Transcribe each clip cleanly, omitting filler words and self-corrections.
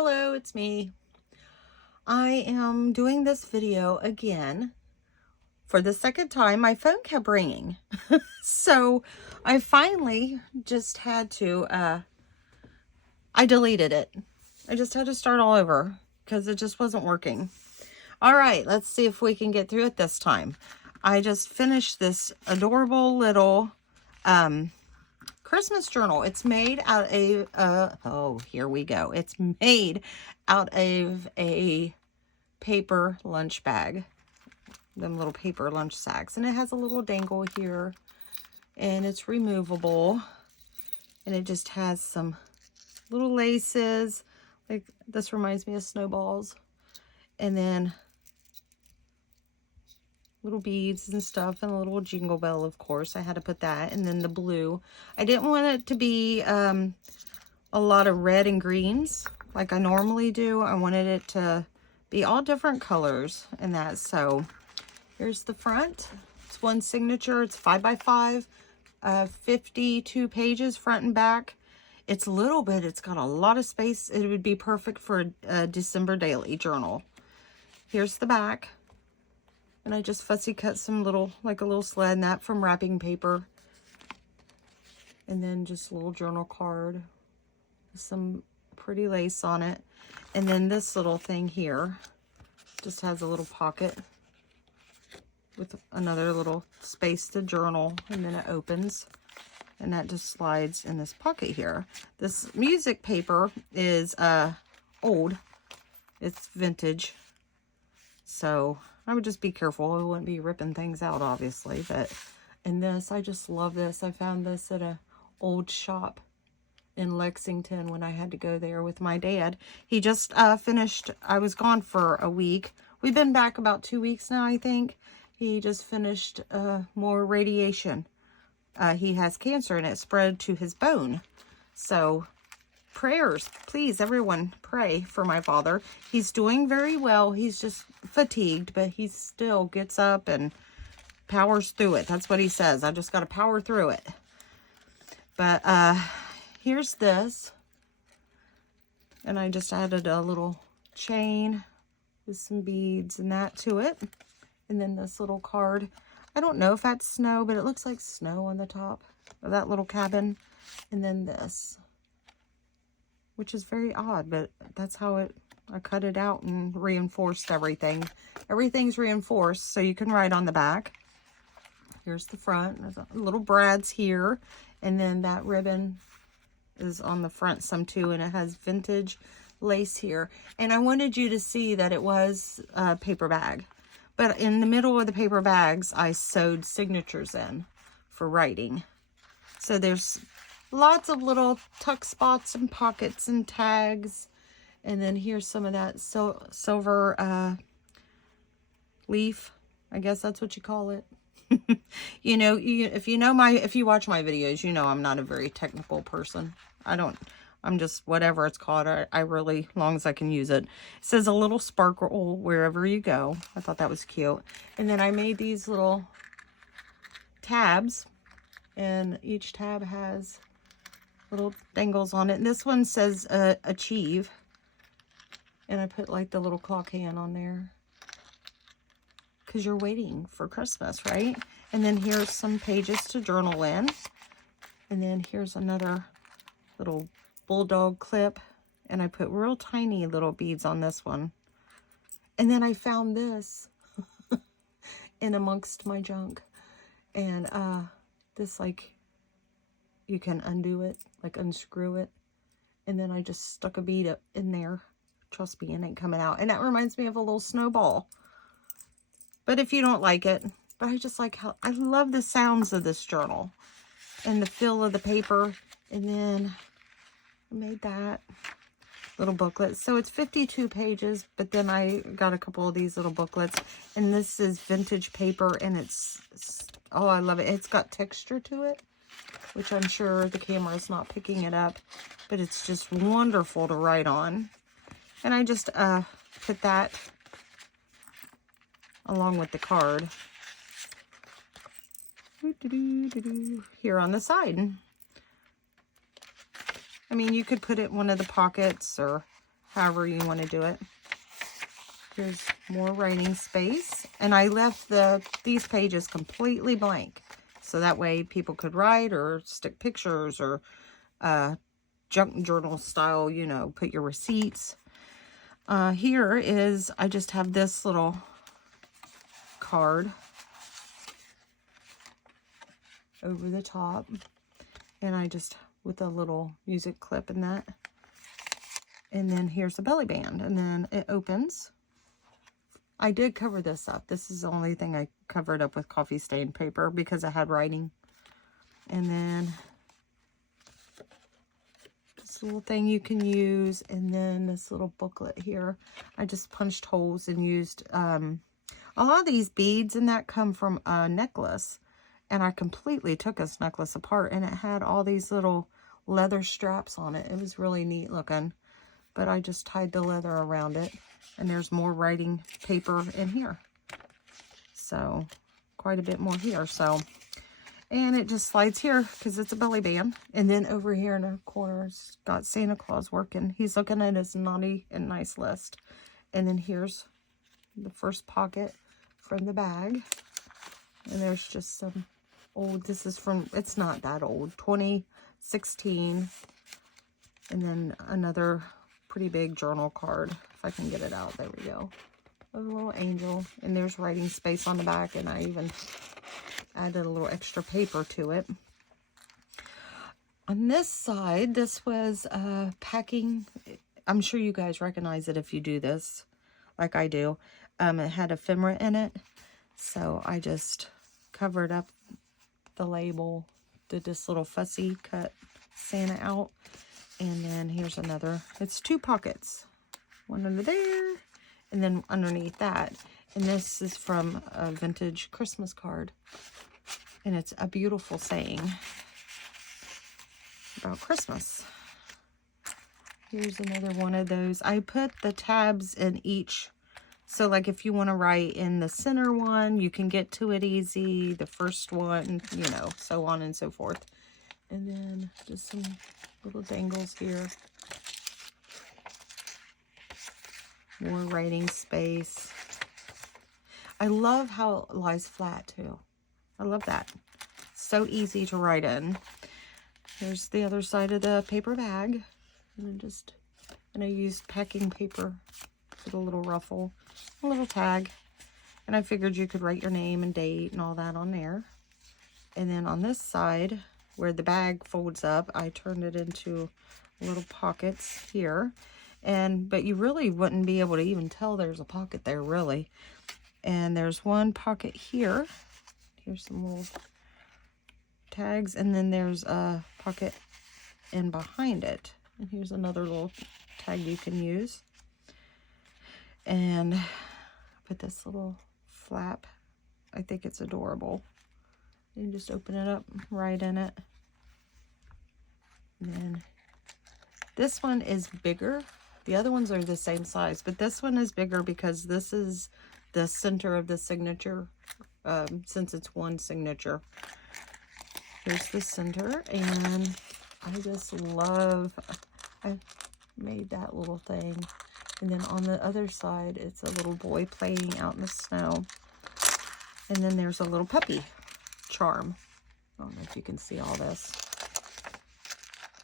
Hello, it's me. I am doing this video again for the second time. My phone kept ringing. So I finally just had to, I deleted it. I just had to start all over because it just wasn't working. All right, let's see if we can get through it this time. I just finished this adorable little Christmas journal. It's made out of, oh, here we go. It's made out of a paper lunch bag, them little paper lunch sacks, and it has a little dangle here, and it's removable, and it just has some little laces, like this reminds me of snowballs, and then little beads and stuff, and a little jingle bell, of course. I had to put that, and then the blue. I didn't want it to be a lot of red and greens like I normally do. I wanted it to be all different colors and that. So here's the front. It's one signature. It's 5x5, 52 pages front and back. It's little, but it's got a lot of space. It would be perfect for a December daily journal. Here's the back. And I just fussy cut some little, like a little sled, and that from wrapping paper. And then just a little journal card with some pretty lace on it. And then this little thing here just has a little pocket with another little space to journal, and then it opens, and that just slides in this pocket here. This music paper is old. It's vintage. So I would just be careful. I wouldn't be ripping things out, obviously. But in this, I just love this. I found this at a old shop in Lexington when I had to go there with my dad. He just finished, I was gone for a week. We've been back about 2 weeks now, I think. He just finished more radiation. He has cancer and it spread to his bone. So prayers, please, everyone, pray for my father. He's doing very well. He's just fatigued, but he still gets up and powers through it. That's what he says. I just got to power through it. But here's this. And I just added a little chain with some beads and that to it. And then this little card. I don't know if that's snow, but it looks like snow on the top of that little cabin. And then this, which is very odd, but that's how I cut it out and reinforced everything. Everything's reinforced, so you can write on the back. Here's the front. There's a little brads here, and then that ribbon is on the front some too, and it has vintage lace here. And I wanted you to see that it was a paper bag, but in the middle of the paper bags, I sewed signatures in for writing. So there's lots of little tuck spots and pockets and tags. And then here's some of that silver leaf. I guess that's what you call it. You know, if you watch my videos, you know I'm not a very technical person. I'm just whatever it's called. I really, as long as I can use it. It says a little sparkle wherever you go. I thought that was cute. And then I made these little tabs, and each tab has little dangles on it. And this one says achieve, and I put like the little clock hand on there because you're waiting for Christmas, right? And then here's some pages to journal in, and then here's another little bulldog clip, and I put real tiny little beads on this one. And then I found this in amongst my junk, and this, like, you can undo it, like unscrew it. And then I just stuck a bead up in there. Trust me, it ain't coming out. And that reminds me of a little snowball. But if you don't like it, but I just like how, I love the sounds of this journal and the feel of the paper. And then I made that little booklet. So it's 52 pages, but then I got a couple of these little booklets. And this is vintage paper, and it's oh, I love it. It's got texture to it, which I'm sure the camera is not picking it up, but it's just wonderful to write on. And I just put that along with the card here on the side. I mean, you could put it in one of the pockets or however you want to do it. Here's more writing space. And I left these pages completely blank. So that way people could write or stick pictures or junk journal style, you know, put your receipts. Here is, I just have this little card over the top. And I just, with a little music clip in that. And then here's a belly band. And then it opens. I did cover this up. This is the only thing I covered up with coffee stain paper because I had writing. And then this little thing you can use. And then this little booklet here. I just punched holes and used, a lot of these beads and that come from a necklace. And I completely took this necklace apart and it had all these little leather straps on it. It was really neat looking. But I just tied the leather around it. And there's more writing paper in here. So, quite a bit more here. So, and it just slides here because it's a belly band. And then over here in the corner, it's got Santa Claus working. He's looking at his naughty and nice list. And then here's the first pocket from the bag. And there's just some old, this is from, it's not that old, 2016. And then another pretty big journal card, if I can get it out. There we go. A little angel. And there's writing space on the back, and I even added a little extra paper to it. On this side, this was packing. I'm sure you guys recognize it if you do this, like I do. It had ephemera in it, so I just covered up the label, did this little fussy cut Santa out. And then here's another, it's 2 pockets, one under there, and then underneath that. And this is from a vintage Christmas card. And it's a beautiful saying about Christmas. Here's another one of those. I put the tabs in each. So like if you want to write in the center one, you can get to it easy. The first one, you know, so on and so forth. And then just some little dangles here. More writing space. I love how it lies flat too. I love that. So easy to write in. Here's the other side of the paper bag. And I used packing paper for the little ruffle, a little tag. And I figured you could write your name and date and all that on there. And then on this side, where the bag folds up, I turned it into little pockets here. But you really wouldn't be able to even tell there's a pocket there, really. And there's one pocket here. Here's some little tags. And then there's a pocket in behind it. And here's another little tag you can use. And put this little flap. I think it's adorable. You just open it up right in it. And then this one is bigger. The other ones are the same size, but this one is bigger because this is the center of the signature, since it's one signature. Here's the center, and I just love, I made that little thing. And then on the other side, it's a little boy playing out in the snow. And then there's a little puppy charm. I don't know if you can see all this.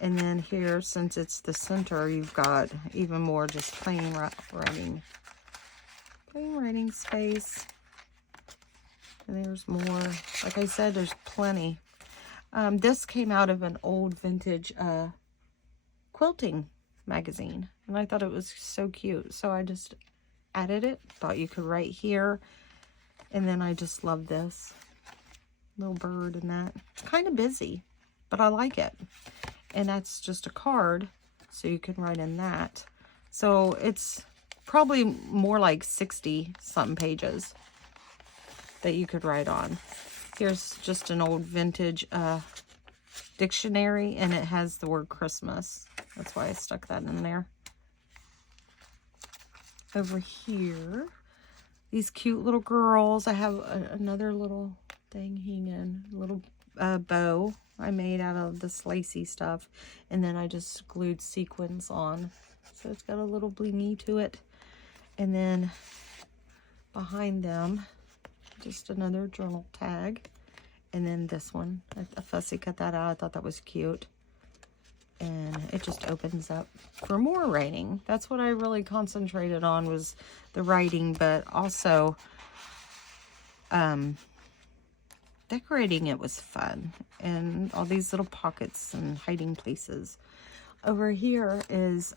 And then here, since it's the center, you've got even more just plain writing space. And there's more. Like I said, there's plenty. This came out of an old vintage quilting magazine. And I thought it was so cute. So I just added it. Thought you could write here. And then I just love this little bird and that. It's kind of busy, but I like it. And that's just a card, so you can write in that. So it's probably more like 60-something pages that you could write on. Here's just an old vintage dictionary, and it has the word Christmas. That's why I stuck that in there. Over here, these cute little girls. I have another little thing hanging, little bow I made out of this lacy stuff, and then I just glued sequins on So it's got a little blingy to it. And then behind them, just another journal tag. And then this one, I fussy cut that out. I thought that was cute. And it just opens up for more writing. That's what I really concentrated on, was the writing, but also decorating it was fun. And all these little pockets and hiding places. Over here is,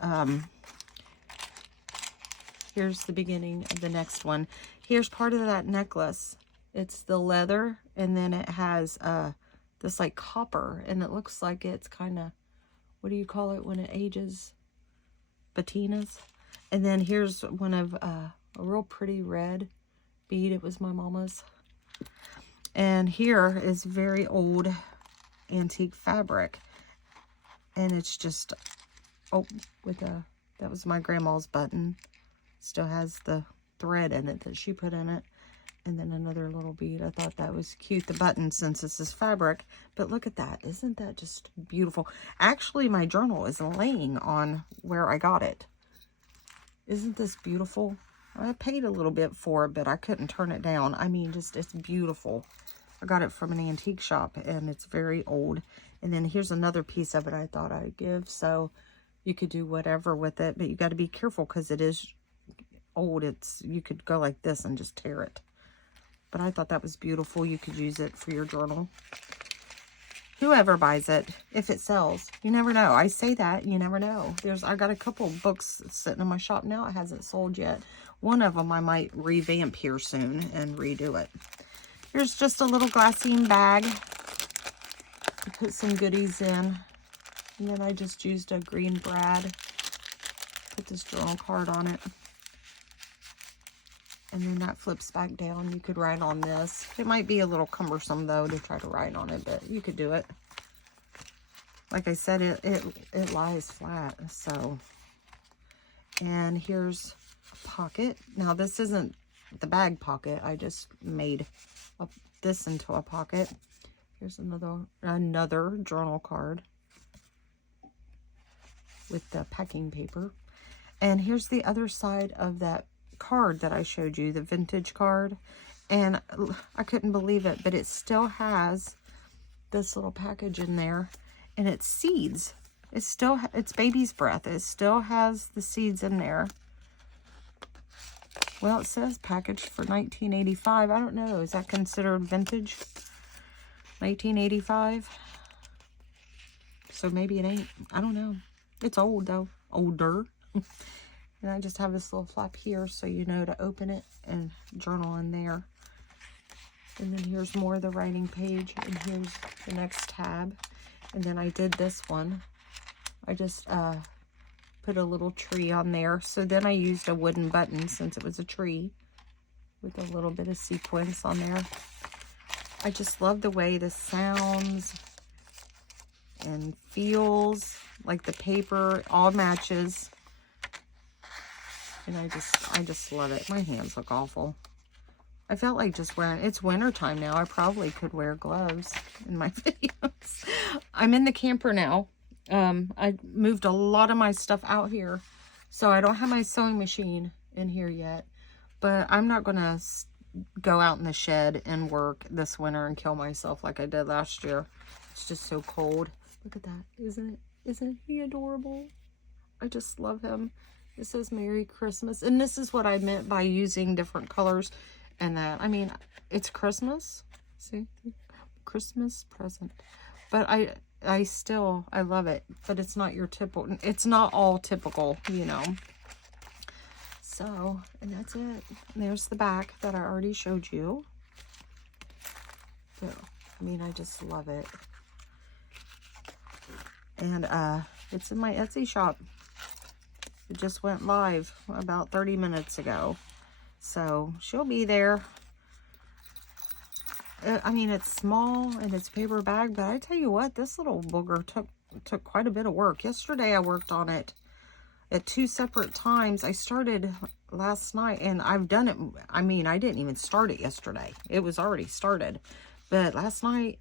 here's the beginning of the next one. Here's part of that necklace. It's the leather, and then it has this like copper, and it looks like it's kind of, what do you call it when it ages? Patinas. And then here's one of a real pretty red bead. It was my mama's. And here is very old antique fabric. And it's just, oh, with a, that was my grandma's button. Still has the thread in it that she put in it. And then another little bead. I thought that was cute, the button, since this is fabric. But look at that. Isn't that just beautiful? Actually, my journal is laying on where I got it. Isn't this beautiful? I paid a little bit for it, but I couldn't turn it down. I mean, just, it's beautiful. I got it from an antique shop, and it's very old. And then here's another piece of it I thought I'd give. So you could do whatever with it, but you got to be careful because it is old. It's, you could go like this and just tear it. But I thought that was beautiful. You could use it for your journal. Whoever buys it, if it sells, you never know. I say that, you never know. I got a couple books sitting in my shop now. It hasn't sold yet. One of them I might revamp here soon and redo it. Here's just a little glassine bag to put some goodies in. And then I just used a green brad. Put this journal card on it. And then that flips back down. You could write on this. It might be a little cumbersome, though, to try to write on it, but you could do it. Like I said, it lies flat, so. And here's a pocket. Now, this isn't the bag pocket. I just made this into a pocket. Here's another journal card with the packing paper. And here's the other side of that card that I showed you, the vintage card. And I couldn't believe it, but it still has this little package in there, and it's seeds. It's baby's breath. It still has the seeds in there. Well, it says packaged for 1985. I don't know. Is that considered vintage? 1985? So maybe it ain't. I don't know. It's old, though. Older. And I just have this little flap here so you know to open it and journal in there. And then here's more of the writing page. And here's the next tab. And then I did this one. I just put a little tree on there. So then I used a wooden button since it was a tree with a little bit of sequins on there. I just love the way this sounds and feels. Like the paper all matches. And I just love it. My hands look awful. I felt like just wearing, it's winter time now. I probably could wear gloves in my videos. I'm in the camper now. I moved a lot of my stuff out here. So I don't have my sewing machine in here yet. But I'm not going to go out in the shed and work this winter and kill myself like I did last year. It's just so cold. Look at that. Isn't he adorable? I just love him. It says Merry Christmas. And this is what I meant by using different colors. And that, I mean, it's Christmas. See? Christmas present. But I love it. But it's not your typical, it's not all typical, you know. So, and that's it. And there's the back that I already showed you. So, I mean, I just love it. And it's in my Etsy shop. It just went live about 30 minutes ago. So she'll be there. I mean, it's small and it's paper bag, but I tell you what, this little booger took quite a bit of work. Yesterday I worked on it at 2 separate times. I started last night and I've done it. I mean, I didn't even start it yesterday. It was already started. But last night,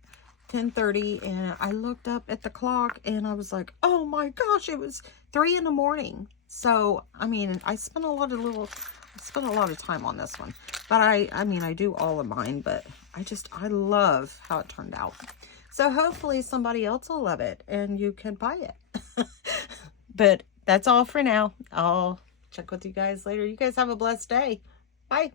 10:30, and I looked up at the clock and I was like, oh my gosh, it was 3 in the morning. So, I mean, I spent a lot of time on this one. But I mean, I do all of mine, but I love how it turned out. So hopefully somebody else will love it and you can buy it. But that's all for now. I'll check with you guys later. You guys have a blessed day. Bye.